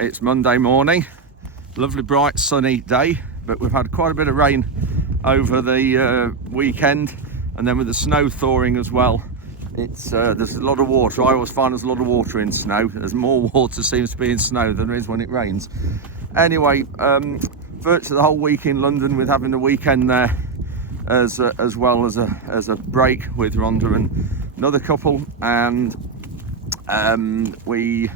It's Monday morning, lovely bright sunny day, but we've had quite a bit of rain over the weekend, and then with the snow thawing as well, there's a lot of water. I always find there's a lot of water in snow. There's more water seems to be in snow than there is when it rains. Anyway, virtually the whole week in London, with having the weekend there as well as a break with Rhonda and another couple, and we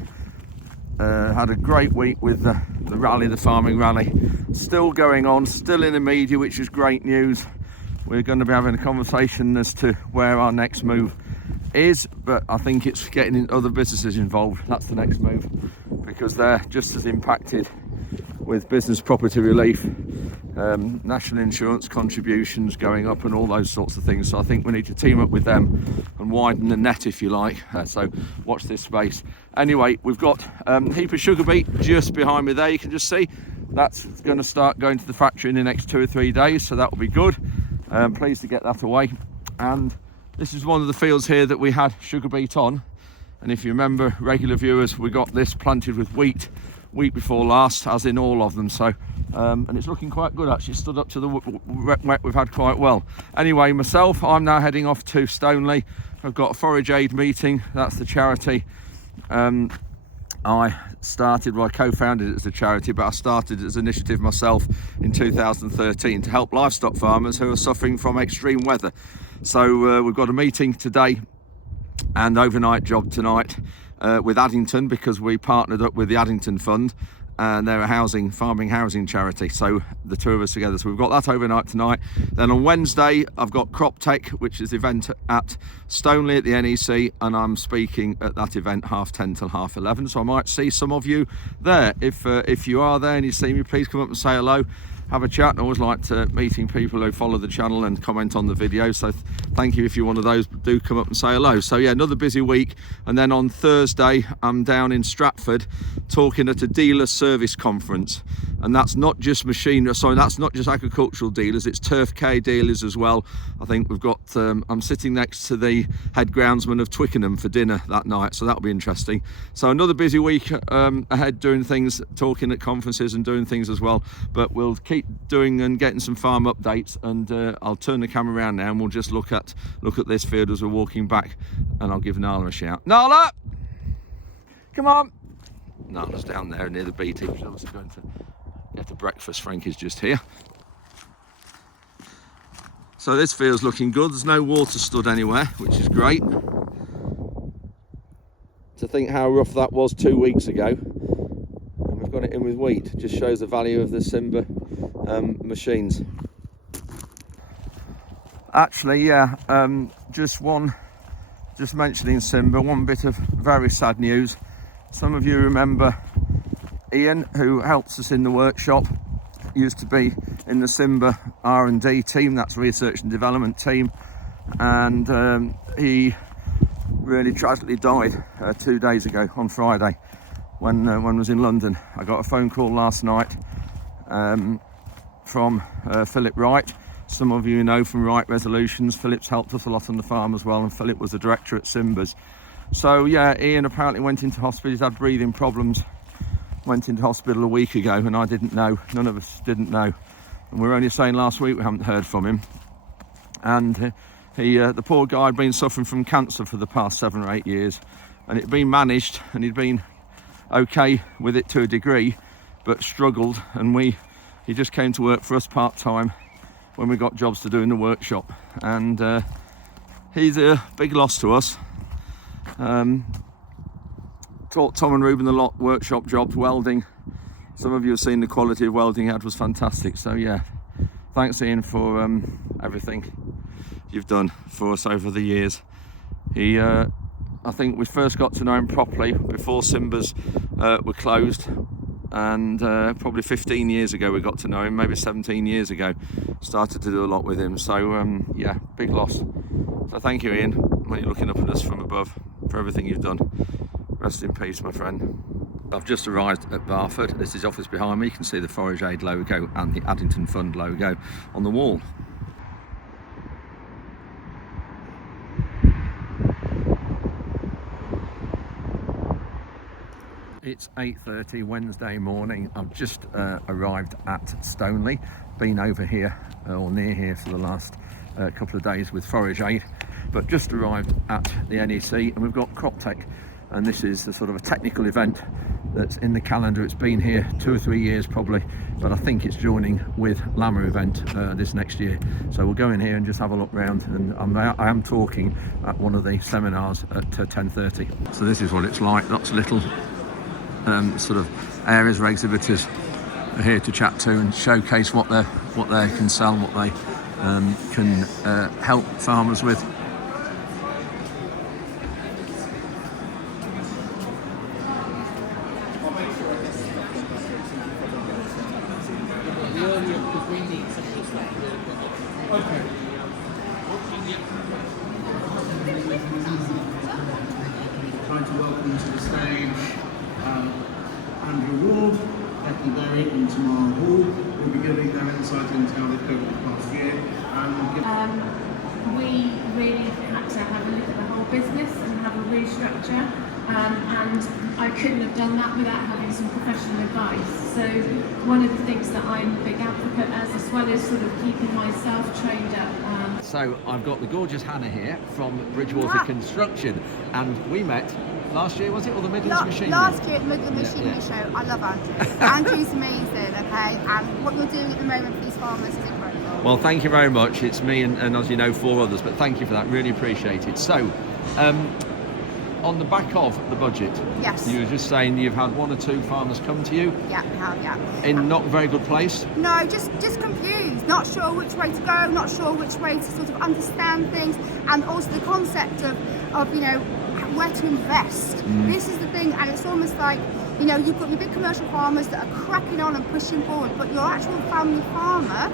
had a great week with the rally, the farming rally, still going on, still in the media, which is great news. We're going to be having a conversation as to where our next move is, but I think it's getting other businesses involved. That's the next move, because they're just as impacted with business property relief, national insurance contributions going up and all those sorts of things. So I think we need to team up with them and widen the net, if you like. So watch this space. Anyway, we've got a heap of sugar beet just behind me there. You can just see that's going to start going to the factory in the next 2 or 3 days, so that will be good. Pleased to get that away. And this is one of the fields here that we had sugar beet on, and if you remember, regular viewers, we got this planted with wheat week before last, as in all of them. So and it's looking quite good actually. It stood up to the wet we've had quite well. Anyway, myself, I'm now heading off to Stoneleigh. I've got a Forage Aid meeting. That's the charity I co-founded it as a charity, but I started it as an initiative myself in 2013 to help livestock farmers who are suffering from extreme weather. So we've got a meeting today and overnight job tonight with Addington, because we partnered up with the Addington Fund, and they're a farming housing charity, so the two of us together. So we've got that overnight tonight. Then on Wednesday I've got CropTec, which is the event at Stoneleigh at the NEC, and I'm speaking at that event 10:30 till 11:30, so I might see some of you there. If you are there and you see me, please come up and say hello, have a chat. I always like meeting people who follow the channel and comment on the video, so thank you. If you're one of those, do come up and say hello. So yeah, another busy week. And then on Thursday I'm down in Stratford talking at a dealer service conference, and that's not just that's not just agricultural dealers, it's turf K dealers as well. I think we've got I'm sitting next to the head groundsman of Twickenham for dinner that night, so that'll be interesting. So another busy week ahead, doing things, talking at conferences and doing things as well. But we'll keep doing and getting some farm updates, and I'll turn the camera around now and we'll just look at this field as we're walking back, and I'll give Nala a shout. Nala, come on. Nala's down there near the BT. She's obviously going to get a breakfast. Frankie's just here. So this field's looking good. There's no water stood anywhere, which is great. To think how rough that was 2 weeks ago, and we've got it in with wheat. It just shows the value of the Simba machines. Actually, yeah, just mentioning Simba, one bit of very sad news. Some of you remember Ian, who helps us in the workshop, used to be in the Simba R&D team, that's research and development team, and he really tragically died 2 days ago on Friday when I was in London. I got a phone call last night from Philip Wright. Some of you know from Wright Resolutions, Philip's helped us a lot on the farm as well, and Philip was the director at Simba's. So yeah, Ian apparently went into hospital. He's had breathing problems, went into hospital a week ago, and I didn't know, none of us didn't know, and we were only saying last week we haven't heard from him. And the poor guy had been suffering from cancer for the past 7 or 8 years, and it'd been managed, and he'd been okay with it to a degree, but struggled, and he just came to work for us part-time when we got jobs to do in the workshop, and he's a big loss to us. Taught Tom and Ruben a lot, workshop jobs, welding. Some of you have seen the quality of welding he had, was fantastic. So yeah, thanks Ian for everything you've done for us over the years. I think we first got to know him properly before Simba's were closed, and probably 15 years ago we got to know him, maybe 17 years ago, started to do a lot with him. So yeah, big loss. So thank you Ian, when you're looking up at us from above, for everything you've done. Rest in peace, my friend. I've just arrived at Barford. This is the office behind me. You can see the Forage Aid logo and the Addington Fund logo on the wall. It's 8:30 Wednesday morning. I've just arrived at Stoneleigh, been over here or near here for the last couple of days with Forage Aid, but just arrived at the NEC, and we've got CropTec, and this is the sort of a technical event that's in the calendar. It's been here 2 or 3 years probably, but I think it's joining with Llama event this next year. So we'll go in here and just have a look round, and I am talking at one of the seminars at 10:30. So this is what it's like. Lots of little sort of areas where exhibitors are here to chat to and showcase what they can sell, what they can help farmers with. Trying to welcome to the stage Andrew Ward, Becky Berry and Tamara Hall will be giving their insight into how they've coped the past year. We really had to have a look at the whole business and have a restructure, and I couldn't have done that without having some professional advice. So one of the things that I'm a big advocate as well as sort of keeping myself trained up. So I've got the gorgeous Hannah here from Bridgewater Construction, and we met last year, was it, or the Midlands Machinery? Last year at the Midlands Machinery Show. I love Andrew. Andrew's amazing, okay, and what you're doing at the moment for these farmers is incredible. Well, thank you very much. It's me and as you know, 4 others, but thank you for that, really appreciate it. So, on the back of the budget, Yes. you were just saying you've had 1 or 2 farmers come to you Yeah, we have, yeah. in not a very good place. No, just confused, not sure which way to go, not sure which way to sort of understand things, and also the concept of you know, where to invest. This is the thing, and it's almost like, you know, you've got your big commercial farmers that are cracking on and pushing forward, but your actual family farmer,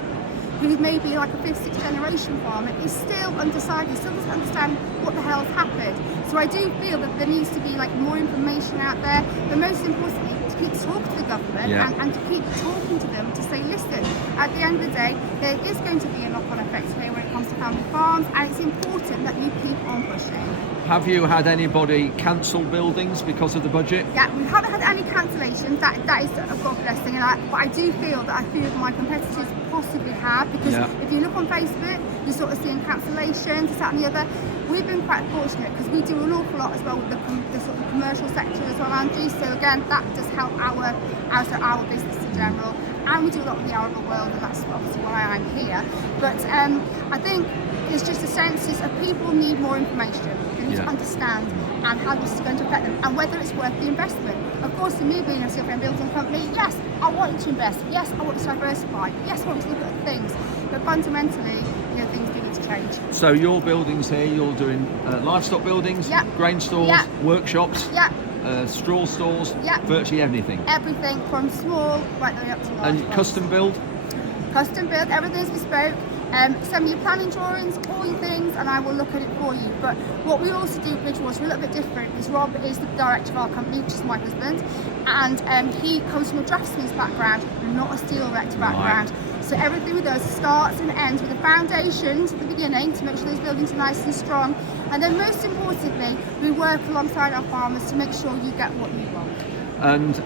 who's maybe like a 5th, 6th generation farmer, is still undecided, still doesn't understand what the hell's happened. So I do feel that there needs to be like more information out there, but most importantly, to keep talking to the government and to keep talking to them to say, listen, at the end of the day, there is going to be a knock-on effect here when it comes to family farms, and it's important that you keep on pushing. Have you had anybody cancel buildings because of the budget? Yeah, we haven't had any cancellations. That is a God blessing, but I do feel that a few of my competitors possibly have, because if you look on Facebook, you're sort of seeing cancellations, this, that and the other. We've been quite fortunate because we do an awful lot as well with the sort of commercial sector as well, Andrew. So again, that does help our business in general. And we do a lot with the arable world, and that's obviously why I'm here. But I think it's just a census of people need more information. They need to understand and how this is going to affect them, and whether it's worth the investment. Of course, for me being a civil and building company, yes, I want you to invest. Yes, I want you to diversify. Yes, I want you to look at things. But fundamentally, you know, things do need to change. So your buildings here, you're doing livestock buildings, grain stores, workshops, straw stores, virtually everything. Everything from small right the way up to large. And custom build? Custom build, everything's bespoke. Send me your planning drawings, all your things, and I will look at it for you. But what we also do at Bridgewater, a little bit different, is Rob is the director of our company, which is my husband, and he comes from a draftsman's background, not a steel erector background. So everything with us starts and ends with the foundations at the beginning to make sure those buildings are nice and strong. And then most importantly, we work alongside our farmers to make sure you get what you want. And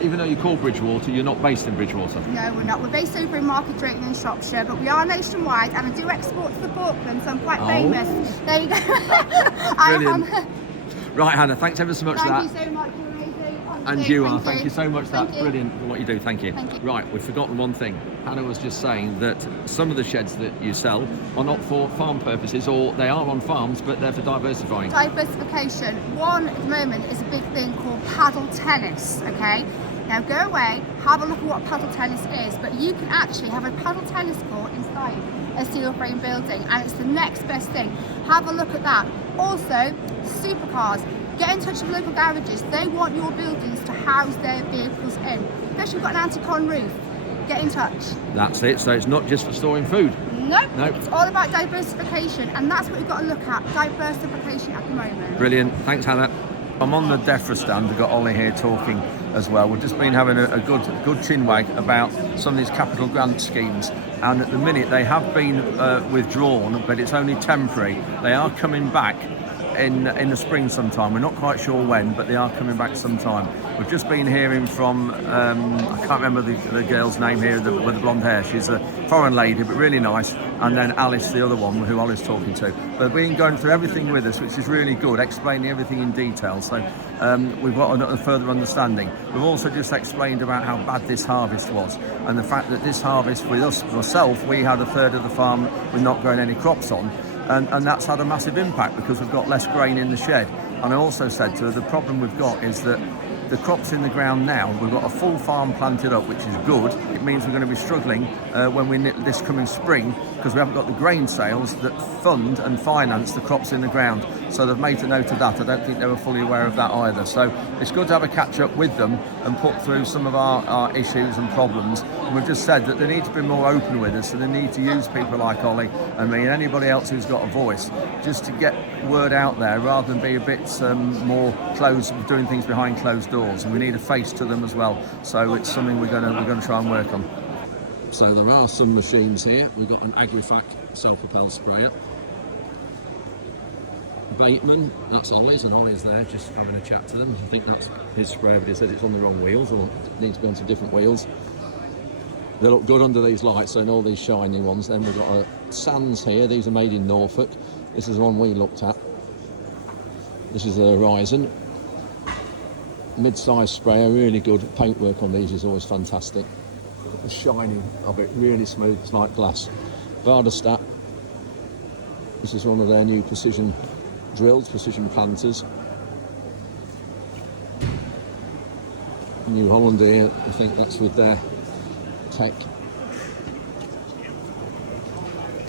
even though you're called Bridgewater, you're not based in Bridgewater? No, we're not. We're based over in Market Drayton in Shropshire, but we are nationwide, and I do export to the Falklands, so I'm quite famous. There you go. Brilliant. Right, Hannah, thanks ever so much for that. Thank you so much. You're amazing. And you are. Thank you so much. That's brilliant for what you do. Thank you. Thank you. Right, we've forgotten one thing. Hannah was just saying that some of the sheds that you sell are not for farm purposes, or they are on farms, but they're for diversifying. Diversification. One at the moment is a big thing called paddle tennis, okay? Now go away, have a look at what paddle tennis is, but you can actually have a paddle tennis court inside a steel frame building, and it's the next best thing. Have a look at that. Also, supercars. Get in touch with local garages. They want your buildings to house their vehicles in. Especially if you've got an anti-con roof. Get in touch. That's it. So it's not just for storing food. Nope. It's all about diversification, and that's what you've got to look at. Diversification at the moment. Brilliant. Thanks, Hannah. I'm on the DEFRA stand. We've got Ollie here talking as well. We've just been having a good chinwag about some of these capital grant schemes, and at the minute they have been withdrawn, but it's only temporary. They are coming back in the spring sometime. We're not quite sure when, but they are coming back sometime. We've just been hearing from, I can't remember the girl's name here with the blonde hair. She's a foreign lady, but really nice. And then Alice, the other one, who Ollie's talking to. They've been going through everything with us, which is really good, explaining everything in detail. So we've got a further understanding. We've also just explained about how bad this harvest was, and the fact that this harvest, with us, myself, we had a third of the farm with not growing any crops on. And that's had a massive impact because we've got less grain in the shed. And I also said to her, the problem we've got is that the crops in the ground now, we've got a full farm planted up, which is good. It means we're going to be struggling when we this coming spring, because we haven't got the grain sales that fund and finance the crops in the ground. So they've made a note of that. I don't think they were fully aware of that either. So it's good to have a catch up with them and put through some of our issues and problems. And we've just said that they need to be more open with us, and they need to use people like Ollie and me and anybody else who's got a voice, just to get word out there rather than be a bit more closed, doing things behind closed doors. And we need a face to them as well. So it's something we're going to try and work on. So there are some machines here. We've got an Agrifac self-propelled sprayer. Bateman, that's Ollie's, and Ollie's there just having a chat to them. I think that's his sprayer, but he says it's on the wrong wheels, or it needs to be onto different wheels. They look good under these lights, so in all these shiny ones. Then we've got Sands here. These are made in Norfolk. This is the one we looked at. This is the Horizon. Mid-size sprayer, really good. Paintwork on these is always fantastic. The shining of it, really smooth, it's like glass. Vardastat. This is one of their new precision drills, precision planters. New Holland here, I think that's with their tech,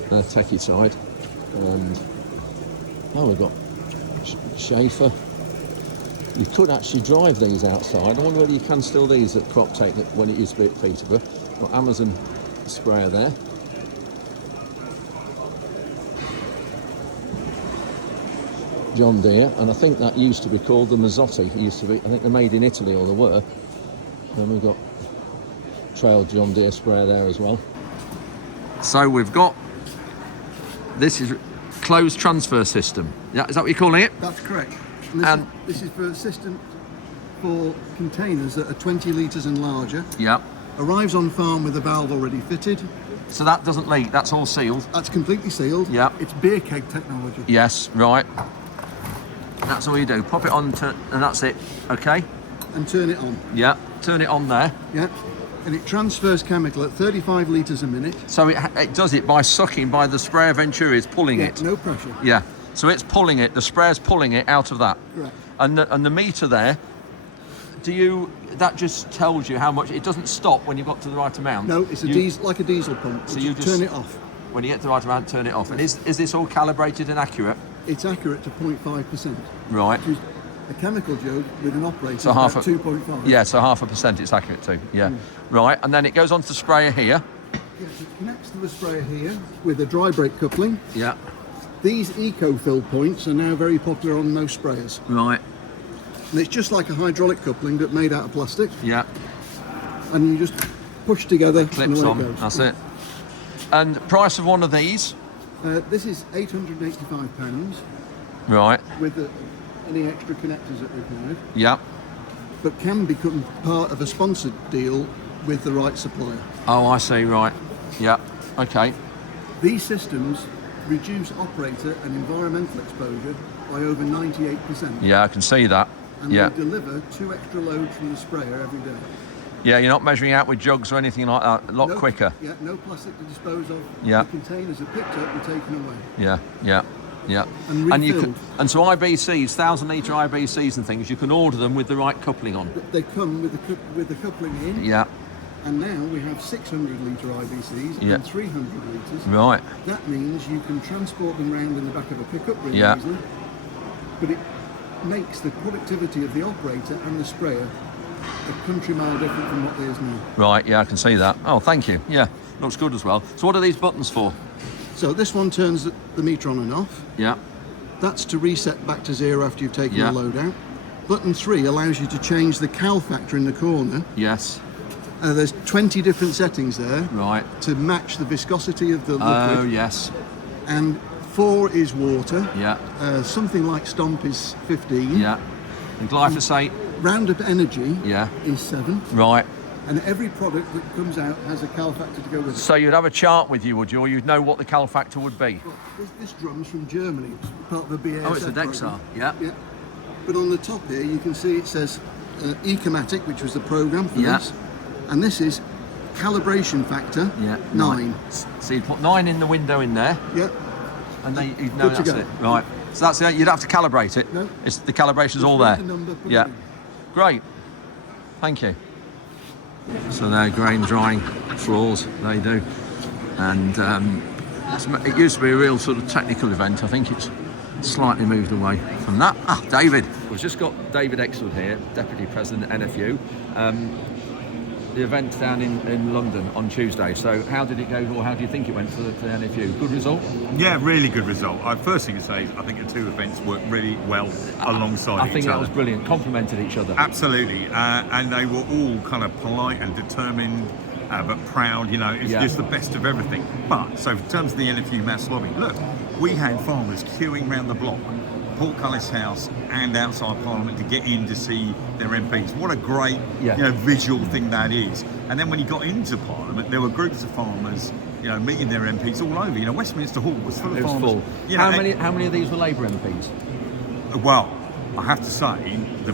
techie side. And we've got Schaefer. You could actually drive these outside. I wonder whether you can still these at CropTec when it used to be at Peterborough. Got Amazon sprayer there. John Deere, and I think that used to be called the Mazzotti. It used to be, I think they're made in Italy, or they were. And we've got Trail John Deere sprayer there as well. So we've got, this is closed transfer system. Yeah, is that what you're calling it? That's correct. And this is for a system for containers that are 20 litres and larger. Yeah. Arrives on farm with a valve already fitted. So that doesn't leak, that's all sealed? That's completely sealed. Yeah. It's beer keg technology. Yes, right. That's all you do. Pop it on and that's it. Okay. And turn it on. Yeah. Turn it on there. Yeah. And it transfers chemical at 35 litres a minute. So it does it by sucking, by the sprayer Venturi is pulling it. No pressure. Yeah. So it's pulling it. The sprayer's pulling it out of that. Correct. And the meter there. That just tells you how much. It doesn't stop when you've got to the right amount. No, it's diesel, like a diesel pump. So you just turn it off. When you get to the right amount, turn it off. And is this all calibrated and accurate? It's accurate to 0.5%. Right. Which is a chemical joke with an operator so about 2.5. Yeah, so 0.5% it's accurate to. Yeah. Right, and then it goes on to the sprayer here. Yes, it connects to the sprayer here with a dry brake coupling. Yeah. These eco-fill points are now very popular on most sprayers. Right. And it's just like a hydraulic coupling but made out of plastic. Yeah. And you just push together. Clips and on. away it goes. That's it. And price of one of these? This is £885. Right. With any extra connectors that required. Yeah. But can become part of a sponsored deal with the right supplier. Oh, I see. Right. Yeah. Okay. These systems reduce operator and environmental exposure by over 98%. Yeah, I can see that. And yeah. they deliver 2 extra loads from the sprayer every day. Yeah, you're not measuring out with jugs or anything like that. A lot quicker. Yeah, no plastic to dispose of. Yeah. The containers are picked up and taken away. Yeah, yeah, yeah. And refilled. And so IBCs, 1,000-litre IBCs and things, you can order them with the right coupling on. They come with the coupling in. Yeah. And now we have 600-litre IBCs and 300 litres. Right. That means you can transport them around in the back of a pickup really easily. But it makes the productivity of the operator and the sprayer a country mile different from what there is now. Right, yeah, I can see that. Oh, thank you. Yeah, looks good as well. So what are these buttons for? So this one turns the meter on and off. Yeah. That's to reset back to 0 after you've taken the load out. Button 3 allows you to change the cal factor in the corner. Yes. There's 20 different settings there. Right. To match the viscosity of the liquid. Oh, yes. And 4 is water. Yeah. Something like Stomp is 15. Yeah. And glyphosate. Roundup Energy is 7. Right. And every product that comes out has a cal factor to go with it. So you'd have a chart with you, would you, or you'd know what the cal factor would be? Well, this drum's from Germany, part of the BASF. Oh, it's a Dexar. Yeah. But on the top here, you can see it says Ecomatic, which was the program for this, and this is calibration factor 9. So you'd put 9 in the window in there. Yeah. And then you'd know that's it. Right. So that's it. You'd have to calibrate it. No. The calibration's all there. The number, Great. Thank you. So they're grain drying floors, they do. And it used to be a real sort of technical event. I think it's slightly moved away from that. Ah, David. We've just got David Exwood here, Deputy President NFU. The event down in London on Tuesday. So how did it go, or how do you think it went for the NFU? Good result? Yeah, really good result. First thing to say is I think the two events worked really well alongside each other. I think that was brilliant, complemented each other. Absolutely, and they were all kind of polite and determined, but proud, you know, it's just the best of everything. But, so in terms of the NFU mass lobby, look, we had farmers queuing around the block, Portcullis House and outside Parliament to get in to see their MPs. What a great, visual thing that is. And then when you got into Parliament, there were groups of farmers, meeting their MPs all over. Westminster Hall was full of farmers. It was full. How many of these were Labour MPs? Well, I have to say, the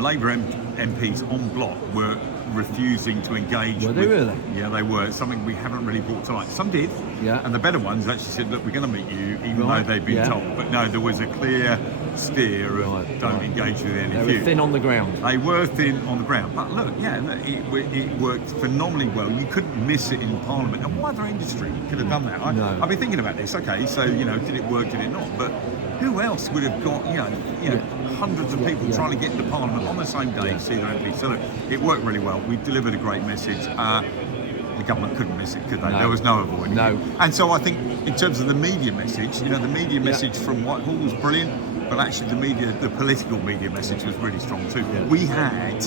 Labour MPs on block were refusing to engage. Were they really? Yeah, they were. It's something we haven't really brought to light. Some did. Yeah. And the better ones actually said, look, we're going to meet you, even though they'd been told. But no, there was a clear steer of don't engage with NFU. They were thin on the ground. They were thin on the ground. But look, it worked phenomenally well. You couldn't miss it in Parliament. And what other industry could have done that? I've been thinking about this. Okay, so, did it work, did it not? But who else would have got, hundreds of people trying to get into Parliament on the same day to see their MP? So look, it worked really well. We delivered a great message. The government couldn't miss it, could they? No. There was no avoiding it. And so I think in terms of the media message, the media message from Whitehall was brilliant, but actually the political media message was really strong too. Yeah. We had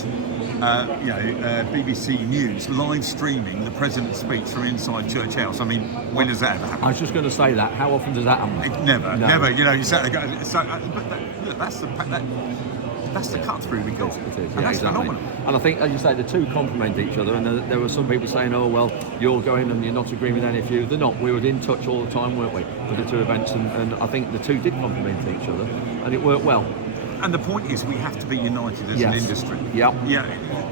BBC News live streaming the President's speech from inside Church House. I mean, when does that ever happen? I was just going to say that. How often does that happen? Never. You sat there going, look, that's the cut through we got. It is. And that's phenomenal. And I think, as you say, the two complement each other. And there were some people saying, oh, well, you're going and you're not agreeing with NFU. They're not. We were in touch all the time, weren't we, for the two events? And I think the two did complement each other. And it worked well. And the point is, we have to be united as an industry. Yeah.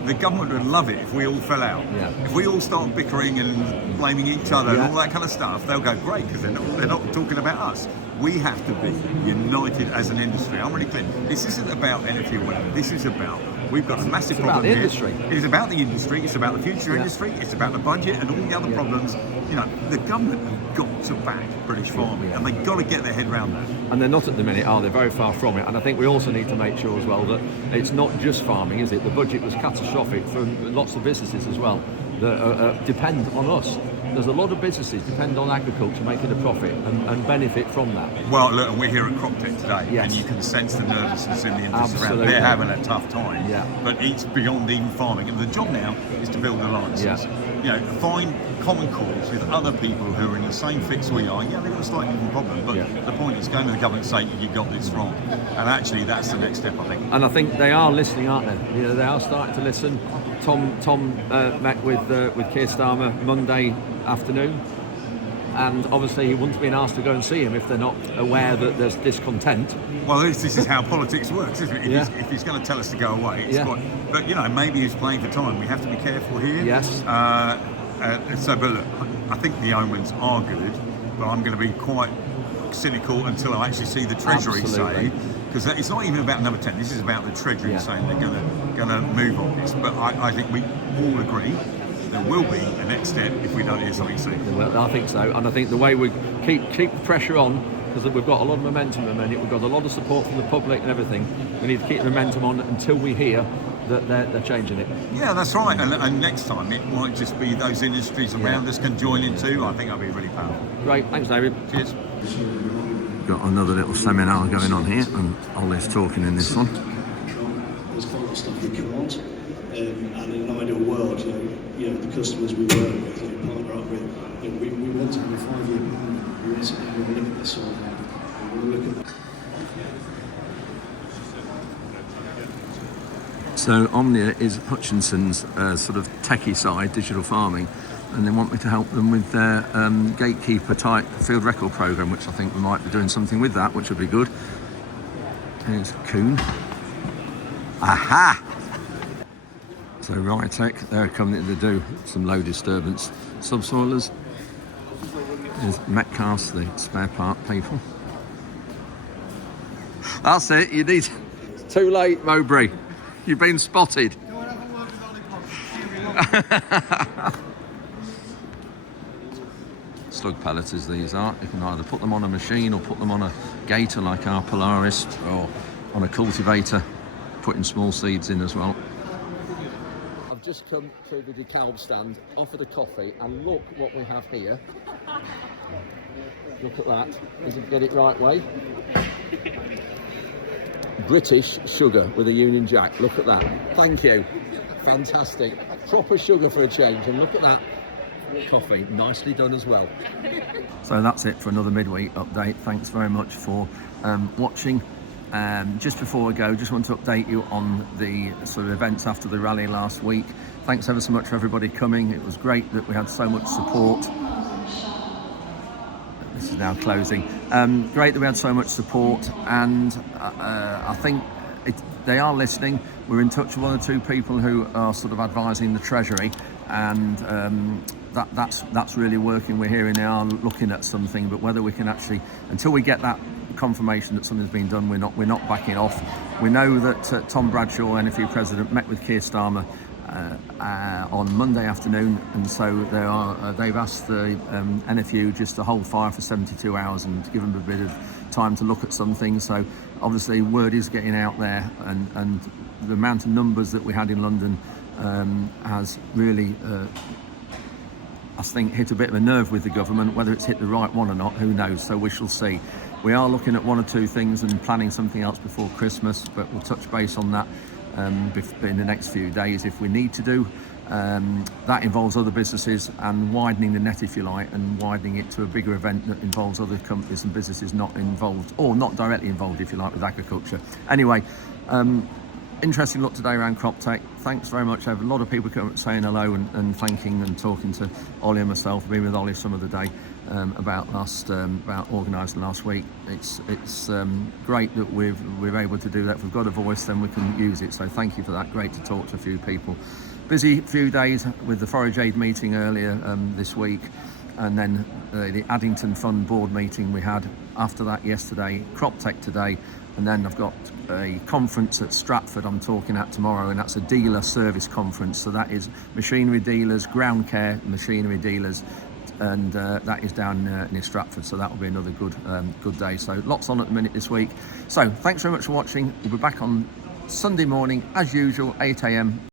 The government would love it if we all fell out. Yeah. If we all start bickering and blaming each other and all that kind of stuff, they'll go great because they're not talking about us. We have to be united as an industry. I'm really clear. This isn't about NFU or whatever. This is about, we've got a massive problem here. It's about the industry. It is about the industry. It's about the future industry. It's about the budget and all the other problems. The government have got to back British farming, and they've got to get their head around that. And they're not at the minute, are they? Very far from it. And I think we also need to make sure as well that it's not just farming, is it? The budget was catastrophic for lots of businesses as well that depend on us. There's a lot of businesses depend on agriculture making a profit and benefit from that. Well, look, and we're here at CropTec today, and you can sense the nervousness in the industry. They're having a tough time, but it's beyond even farming. And the job now is to build alliances. Find common cause with other people who are in the same fix we are. Yeah, they've got a slightly different problem, but the point is going to the government and saying, you got this wrong. And actually, that's the next step, I think. And I think they are listening, aren't they? They are starting to listen. Tom met with Keir Starmer Monday afternoon, and obviously he wouldn't have been asked to go and see him if they're not aware that there's discontent. Well, this is how politics works, isn't it? If he's going to tell us to go away, it's but maybe he's playing for time. We have to be careful here. Yes. But look, I think the omens are good, but I'm going to be quite cynical until I actually see the Treasury say, because it's not even about number 10. This is about the Treasury saying they're going to move on this. But I think we all agree there will be a next step if we don't hear something soon. Well, I think so, and I think the way we keep pressure on, because we've got a lot of momentum at the minute, we've got a lot of support from the public and everything. We need to keep the momentum on until we hear that they're changing it. Yeah, that's right. And next time it might just be those industries around us can join in too. I think that'll be really powerful. Great, thanks, David. Cheers. Got another little seminar going on here, and Ollie's talking in this one. There's quite a lot of stuff we can want, and in an ideal world, the customers we work with, partner up with, we want to have a 5-year plan. We want to look at this sort of we're looking at. So Omnia is Hutchinson's sort of techie side, digital farming, and they want me to help them with their gatekeeper type field record program, which I think we might be doing something with that, which would be good. Here's Coon. Aha! So Rytec, they're a company that do some low disturbance subsoilers. There's Metcast, the spare part people. That's it, you need... It's too late, Mowbray. You've been spotted. Slug pelleters these are. You can either put them on a machine or put them on a gator like our Polaris, or on a cultivator, putting small seeds in as well. I've just come to the DeKalb stand, offered a coffee, and look what we have here. Look at that. Did you get it right way? British sugar with a Union Jack. Look at that. Thank you. Fantastic. Proper sugar for a change. And look at that. Coffee. Nicely done as well. So that's it for another midweek update. Thanks very much for watching. Just before I go, just want to update you on the sort of events after the rally last week. Thanks ever so much for everybody coming. It was great that we had so much support. This is now closing. Great that we had so much support, and I think they are listening. We're in touch with one or two people who are sort of advising the Treasury, and that's really working. We're hearing they are looking at something, but whether we can actually, until we get that confirmation that something's been done, we're not backing off. We know that Tom Bradshaw, NFU president, met with Keir Starmer on Monday afternoon, and so they've asked the NFU just to hold fire for 72 hours and give them a bit of time to look at some things. So obviously word is getting out there, and the amount of numbers that we had in London has really I think hit a bit of a nerve with the government. Whether it's hit the right one or not, who knows, so we shall see. We are looking at one or two things and planning something else before Christmas, but we'll touch base on that in the next few days if we need to do. That involves other businesses and widening the net, if you like, and widening it to a bigger event that involves other companies and businesses not involved, or not directly involved, if you like, with agriculture. Anyway, interesting look today around CropTec. Thanks very much. I have a lot of people saying hello and thanking and talking to Ollie and myself. I've been with Ollie some of the day about organising last week. It's great that we're able to do that. If we've got a voice, then we can use it. So thank you for that. Great to talk to a few people. Busy few days with the Forage Aid meeting earlier this week, and then the Addington Fund board meeting we had after that yesterday, CropTec today, and then I've got a conference at Stratford I'm talking at tomorrow, and that's a dealer service conference. So that is machinery dealers, ground care machinery dealers, and that is down near Stratford. So that will be another good day. So lots on at the minute this week. So thanks very much for watching. We'll be back on Sunday morning as usual, 8 a.m.